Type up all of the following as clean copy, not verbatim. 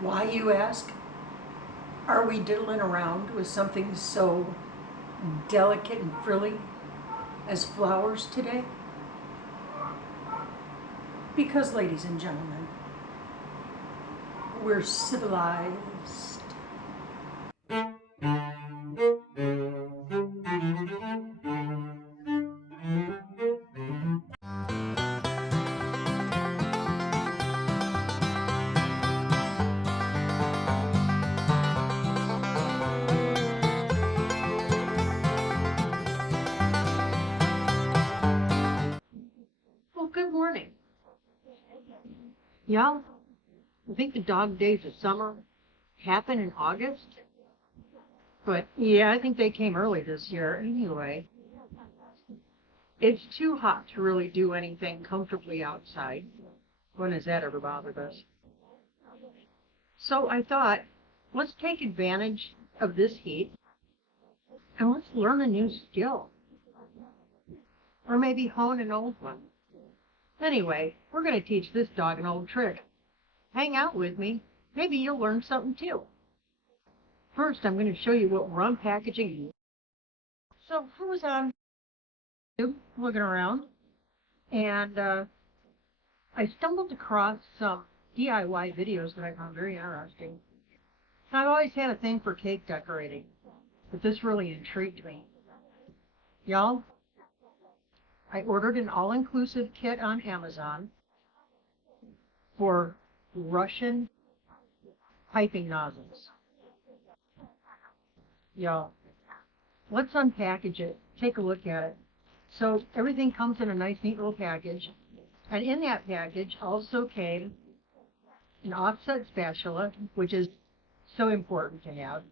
Why, you ask? Are we diddling around with something so delicate and frilly as flowers today? Because, ladies and gentlemen, we're civilized. Well, good morning. Yeah, I think the dog days of summer happen in August, but yeah, I think they came early this year. Anyway, it's too hot to really do anything comfortably outside. When has that ever bothered us? So I thought, let's take advantage of this heat and let's learn a new skill, or maybe hone an old one. Anyway, we're going to teach this dog an old trick. Hang out with me. Maybe you'll learn something too. First, I'm going to show you what we're unpackaging. So I was on YouTube looking around, and I stumbled across some DIY videos that I found very interesting. I've always had a thing for cake decorating, but this really intrigued me. Y'all, I ordered an all-inclusive kit on Amazon for Russian piping nozzles. Y'all, let's unpackage it, take a look at it. So everything comes in a nice, neat little package. And in that package also came an offset spatula, which is so important to have,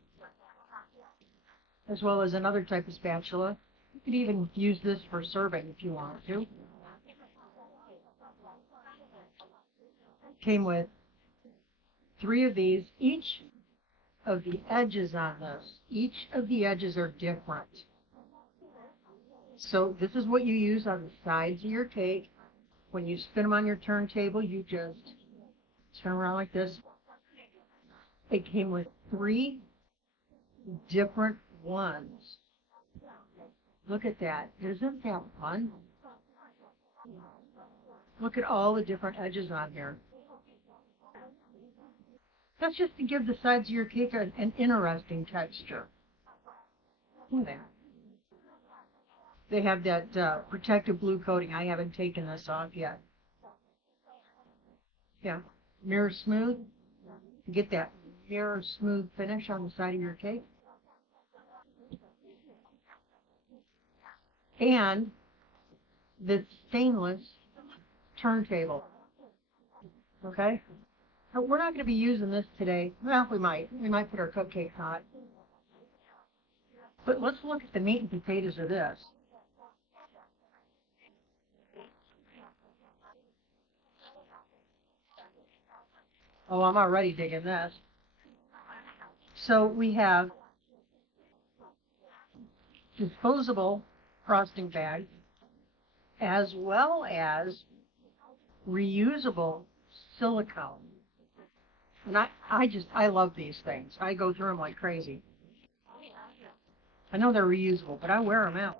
as well as another type of spatula. You could even use this for serving if you want to. Came with 3 of these. Each of the edges on this, each of the edges are different. So this is what you use on the sides of your cake. When you spin them on your turntable, you just turn around like this. It came with 3 different ones. Look at that. Isn't that fun? Look at all the different edges on here. That's just to give the sides of your cake an interesting texture. Look at that. They have that protective blue coating. I haven't taken this off yet. Yeah, mirror smooth. Get that mirror smooth finish on the side of your cake. And this stainless turntable. Okay? We're not going to be using this today. Well, we might. We might put our cupcakes on it. But let's look at the meat and potatoes of this. Oh, I'm already digging this. So we have disposable frosting bags as well as reusable silicone. And I love these things. I go through them like crazy. I know they're reusable, but I wear them out.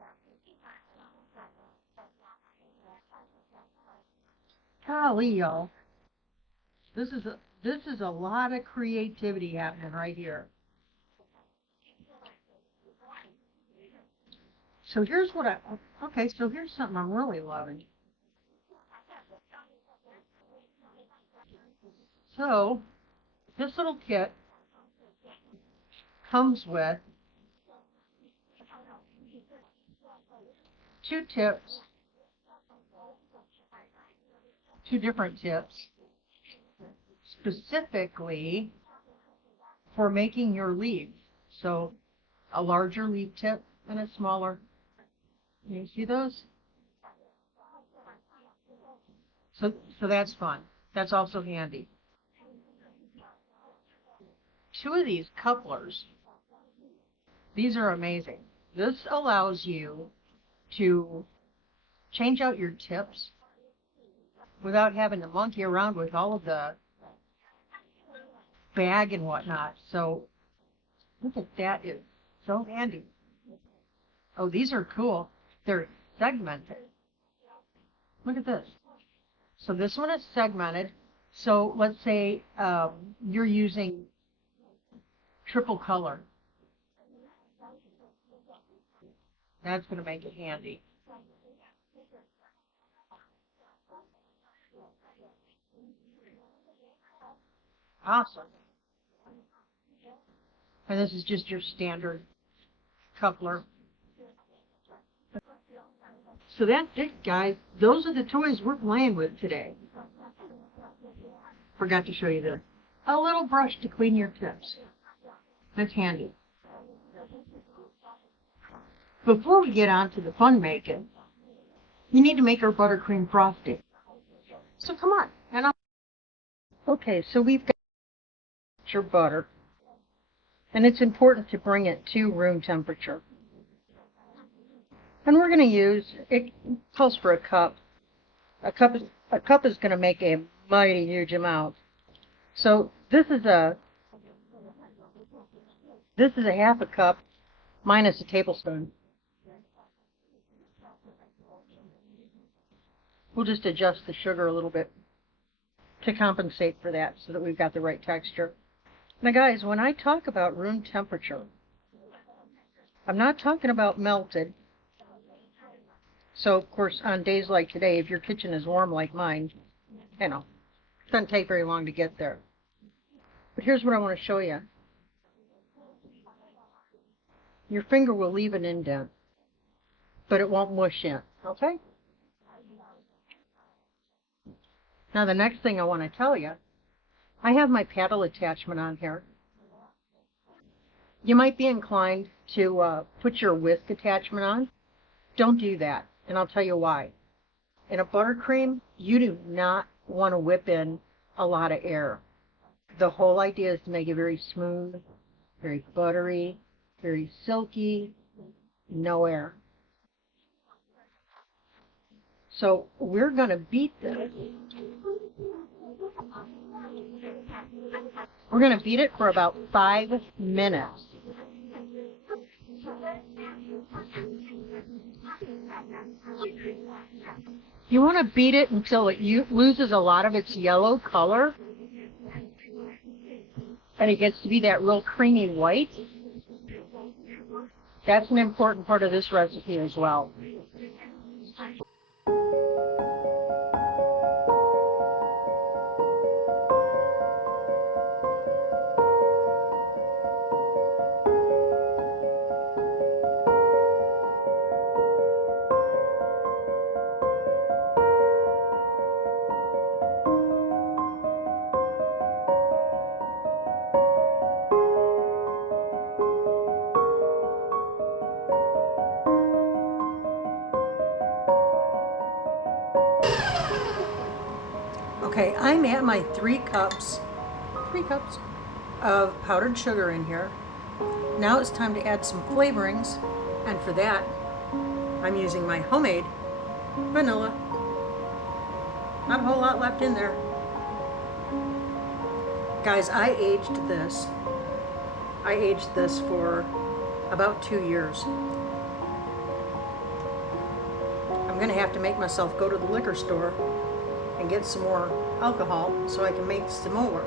Golly, y'all. This is a lot of creativity happening right here. So here's what okay, so here's something I'm really loving. So this little kit comes with 2 tips, 2 different tips, specifically for making your leaves. So a larger leaf tip and a smaller. You see those? So that's fun. That's also handy. 2 of these couplers, these are amazing. This allows you to change out your tips without having to monkey around with all of the bag and whatnot. So look at that, is so handy. Oh, these are cool. They're segmented. Look at this. So this one is segmented. So let's say you're using triple color. That's going to make it handy. Awesome. And this is just your standard coupler. So that's it, guys. Those are the toys we're playing with today. Forgot to show you this. A little brush to clean your tips. That's handy. Before we get on to the fun making, we need to make our buttercream frosting. So come on. Okay, so we've got your butter. And it's important to bring it to room temperature. And we're going to use, it calls for a cup. A cup is going to make a mighty huge amount. So this is a half a cup minus a tablespoon. We'll just adjust the sugar a little bit to compensate for that so that we've got the right texture. Now guys, when I talk about room temperature, I'm not talking about melted. So, of course, on days like today, if your kitchen is warm like mine, you know, it doesn't take very long to get there. But here's what I want to show you. Your finger will leave an indent, but it won't mush in, okay? Now, the next thing I want to tell you, I have my paddle attachment on here. You might be inclined to put your whisk attachment on. Don't do that. And I'll tell you why. In a buttercream, you do not want to whip in a lot of air. The whole idea is to make it very smooth, very buttery, very silky, no air. So we're going to beat this. We're going to beat it for about 5 minutes. You want to beat it until it loses a lot of its yellow color and it gets to be that real creamy white. That's an important part of this recipe as well. Okay, I'm at my 3 cups of powdered sugar in here. Now it's time to add some flavorings, and for that, I'm using my homemade vanilla. Not a whole lot left in there. Guys, I aged this for about 2 years. I'm gonna have to make myself go to the liquor store and get some more alcohol so I can make some more.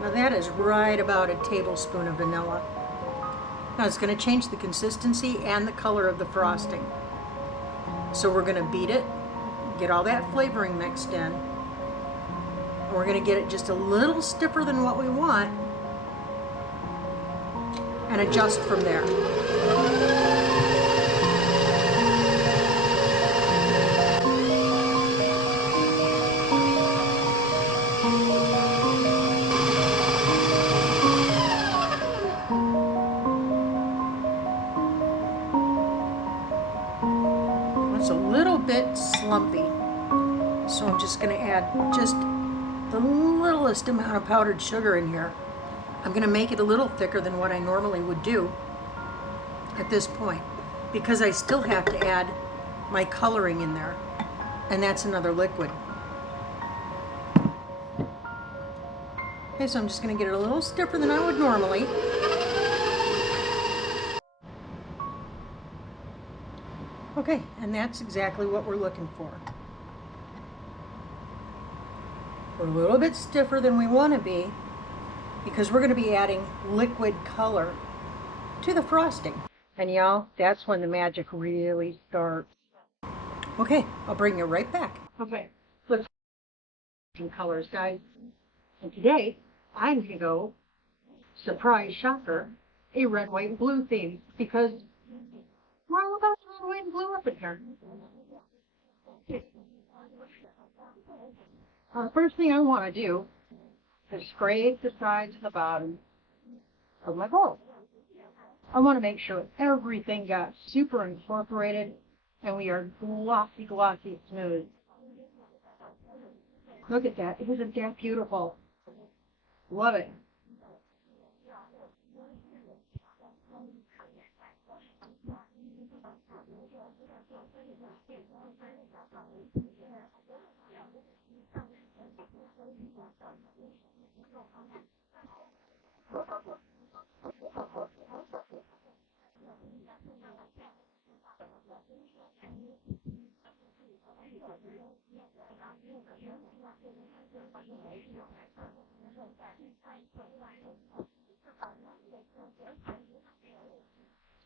Now that is right about a tablespoon of vanilla. Now it's going to change the consistency and the color of the frosting. So we're going to beat it, get all that flavoring mixed in, and we're going to get it just a little stiffer than what we want and adjust from there. It's a little bit slumpy, so I'm just going to add just the littlest amount of powdered sugar in here. I'm going to make it a little thicker than what I normally would do at this point, because I still have to add my coloring in there. And that's another liquid. Okay, so I'm just going to get it a little stiffer than I would normally. Okay, and that's exactly what we're looking for. We're a little bit stiffer than we want to be because we're going to be adding liquid color to the frosting. And y'all, that's when the magic really starts. Okay, I'll bring you right back. Okay, let's some colors, guys. And today, I'm going to go, surprise shocker, a red, white, and blue theme because we're all about red, white, and blue up in here. The first thing I want to do is scrape the sides and the bottom of my bowl. I want to make sure everything got super incorporated and we are glossy, glossy, smooth. Look at that. Isn't that beautiful? Love it.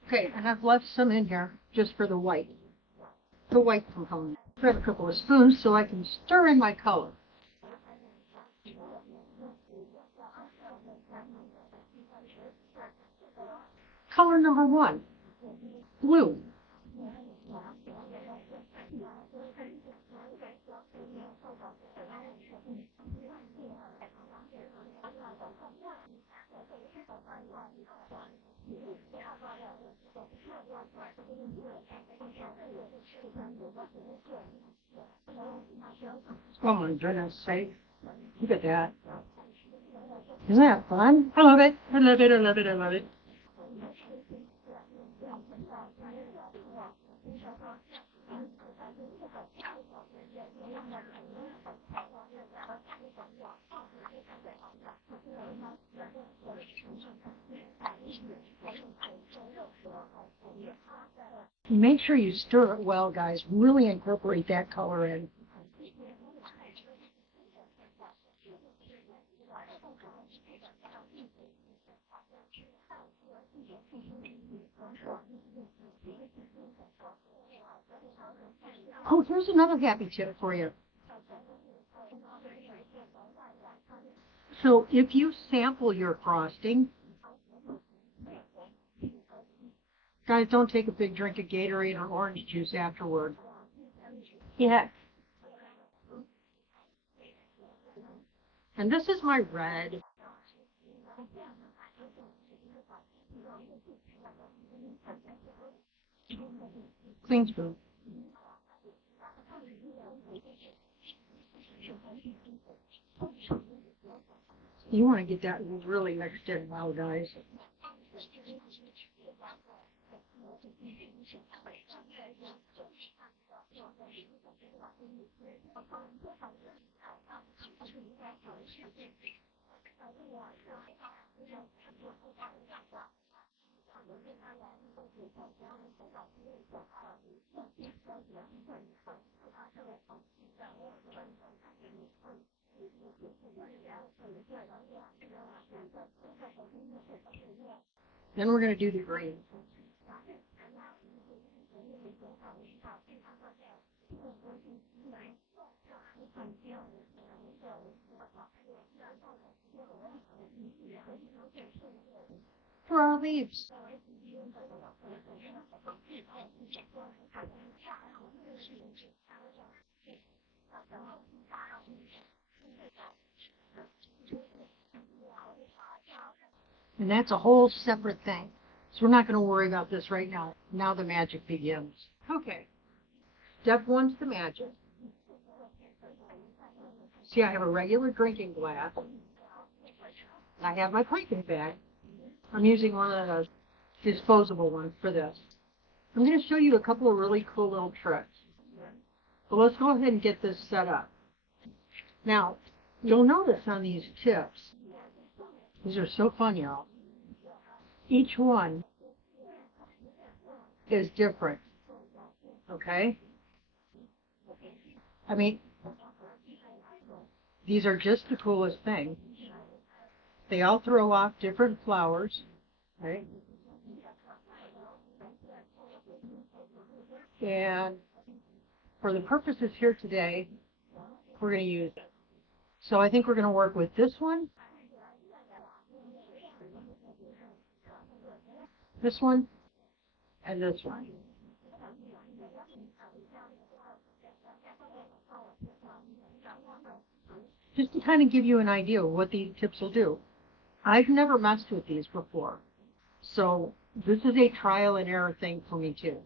Okay, and I've left some in here just for the white component. Grab a couple of spoons so I can stir in my color. Color number 1, blue. Oh my goodness sake. Look at that. Isn't that fun? I love it. I love it. I love it. I love it. Make sure you stir it well, guys. Really incorporate that color in. Oh, here's another happy tip for you. So if you sample your frosting, guys, don't take a big drink of Gatorade or orange juice afterward. Yeah. And this is my red. Clean spoon. You want to get that really mixed in well, guys. Then we're going to do the green. For our leaves. And that's a whole separate thing. So we're not going to worry about this right now. Now the magic begins. Okay. Step 1's the magic. See, I have a regular drinking glass. And I have my piping bag. I'm using one of the disposable ones for this. I'm going to show you a couple of really cool little tricks. So let's go ahead and get this set up. Now, you'll notice on these tips, these are so fun, y'all. Each one is different, okay? I mean, these are just the coolest thing. They all throw off different flowers, right? And for the purposes here today, we're going to use it. So I think we're going to work with this one, and this one. Just to kind of give you an idea of what these tips will do. I've never messed with these before, so this is a trial and error thing for me too.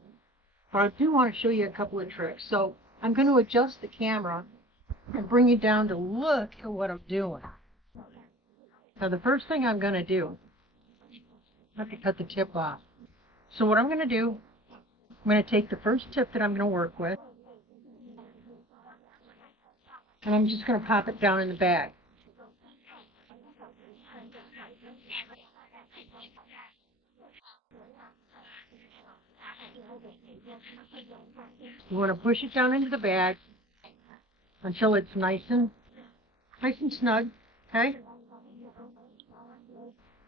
But I do want to show you a couple of tricks. So I'm going to adjust the camera and bring you down to look at what I'm doing. Now the first thing I'm going to do, I have to cut the tip off. So what I'm going to do, I'm going to take the first tip that I'm going to work with, and I'm just going to pop it down in the bag. You want to push it down into the bag until it's nice and snug, okay?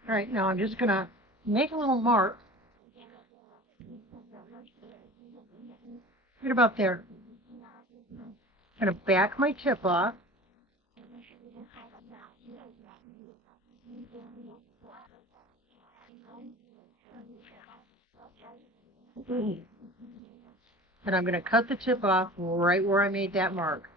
All right, now I'm just going to make a little mark right about there. I'm going to back my tip off. And I'm going to cut the tip off right where I made that mark.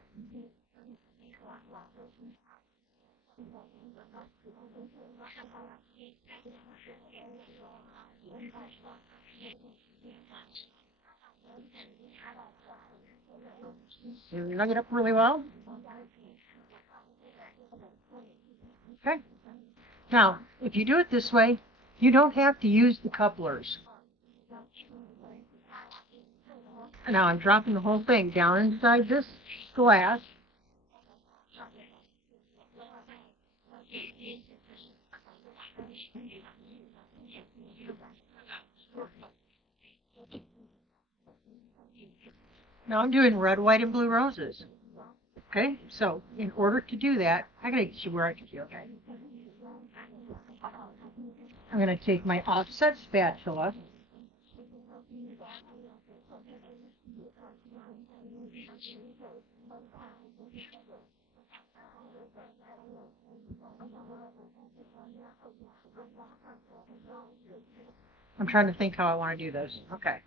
Snug it up really well. Okay. Now, if you do it this way, you don't have to use the couplers. Now I'm dropping the whole thing down inside this glass. Now I'm doing red, white, and blue roses. Okay, so in order to do that, I gotta get you where I can see, okay? I'm gonna take my offset spatula. I'm trying to think how I want to do this. Okay.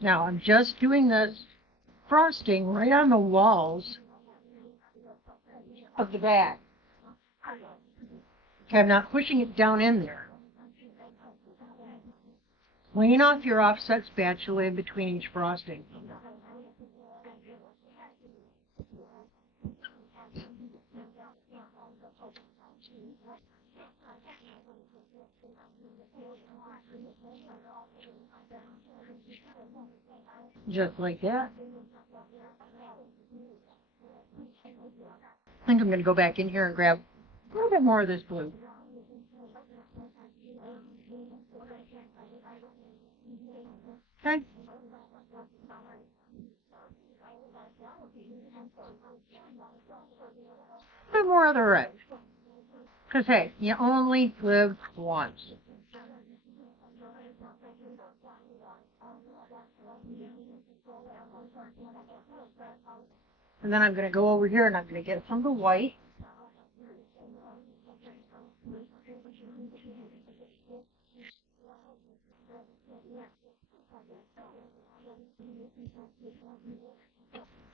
Now I'm just doing this frosting right on the walls of the bag. Okay, I'm not pushing it down in there. Clean off your offset spatula in between each frosting. Just like that. I think I'm going to go back in here and grab a little bit more of this blue. Okay. A bit more of the red. Because, hey, you only live once. And then I'm going to go over here and I'm going to get some of the white.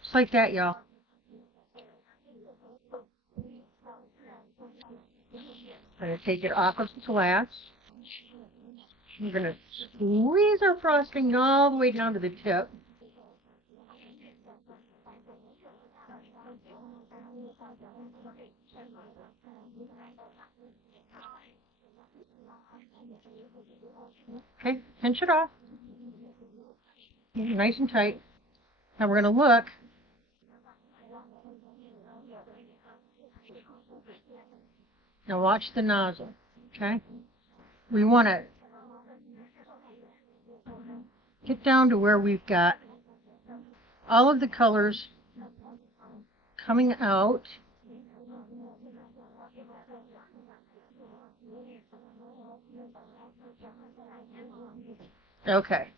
Just like that, y'all. I'm going to take it off of the glass. I'm going to squeeze our frosting all the way down to the tip. Okay, pinch it off. Nice and tight. Now we're going to look. Now watch the nozzle, okay? We want to get down to where we've got all of the colors coming out. Okay.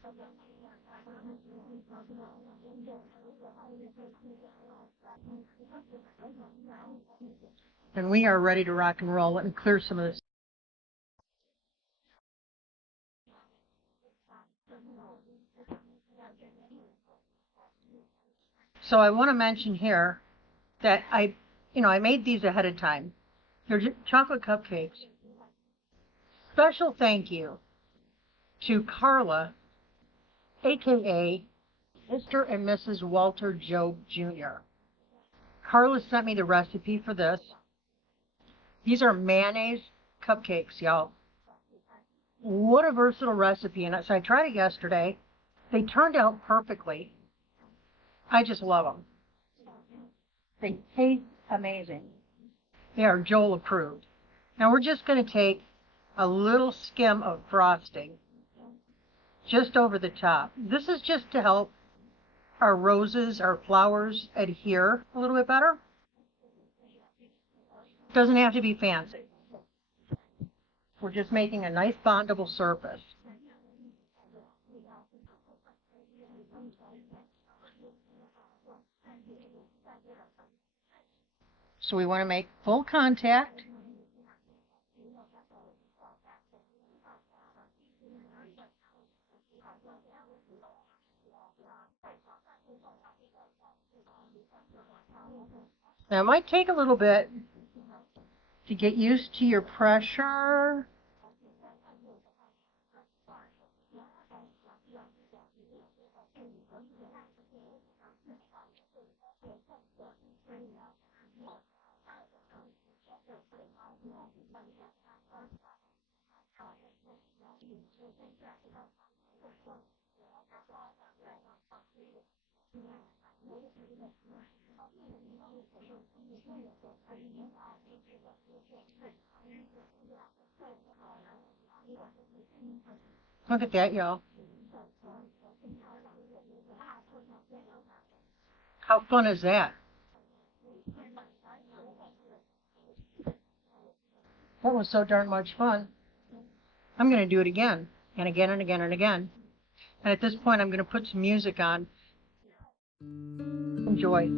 And we are ready to rock and roll. Let me clear some of this. So I want to mention here that I made these ahead of time. They're chocolate cupcakes. Special thank you to Carla, aka Mr. and Mrs. Walter Job Jr. Carla sent me the recipe for this. These are mayonnaise cupcakes, y'all. What a versatile recipe. And so I tried it yesterday. They turned out perfectly. I just love them. They taste amazing. They are Joel approved. Now we're just going to take a little skim of frosting just over the top. This is just to help our roses, our flowers adhere a little bit better. Doesn't have to be fancy. We're just making a nice bondable surface. So we want to make full contact. Now it might take a little bit to get used to your pressure. Look at that, y'all. How fun is that? That was so darn much fun. I'm going to do it again and again and again and again. And at this point, I'm going to put some music on. Enjoy.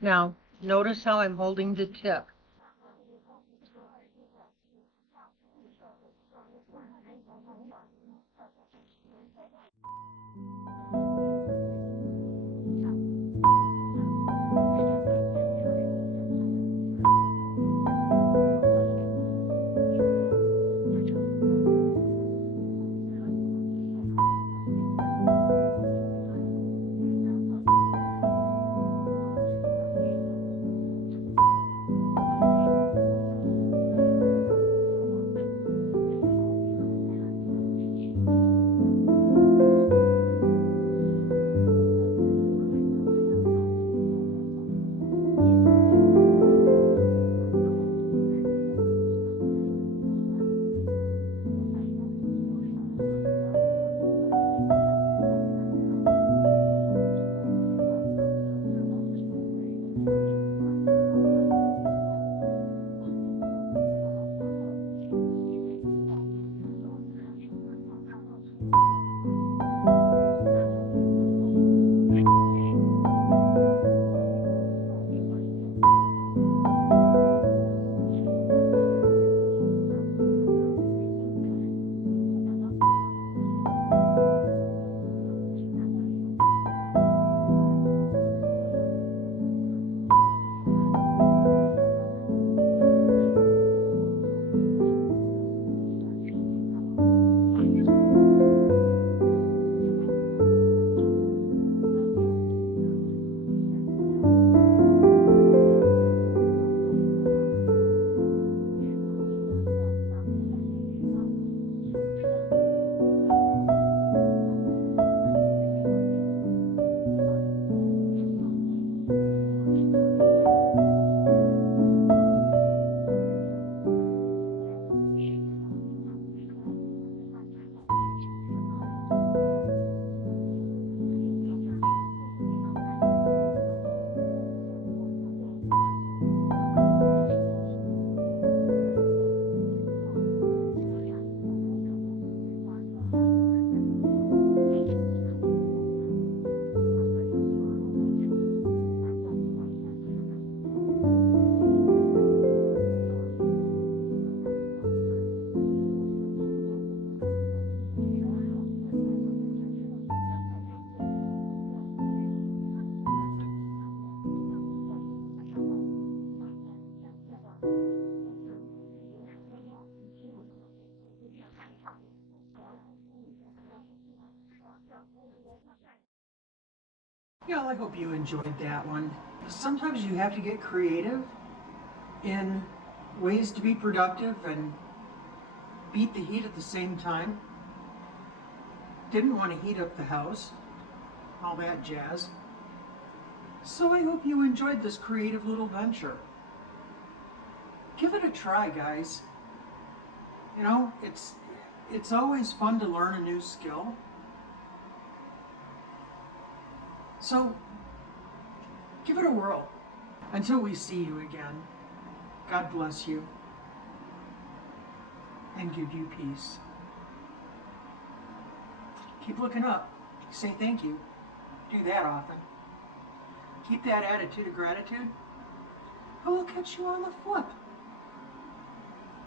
Now, notice how I'm holding the tip. Yeah, well, I hope you enjoyed that one. Sometimes you have to get creative in ways to be productive and beat the heat at the same time. Didn't want to heat up the house, all that jazz. So I hope you enjoyed this creative little venture. Give it a try, guys. You know, it's always fun to learn a new skill. So give it a whirl. Until we see you again, God bless you and give you peace. Keep looking up. Say thank you. Do that often. Keep that attitude of gratitude, and we'll catch you on the flip.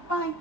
Bye.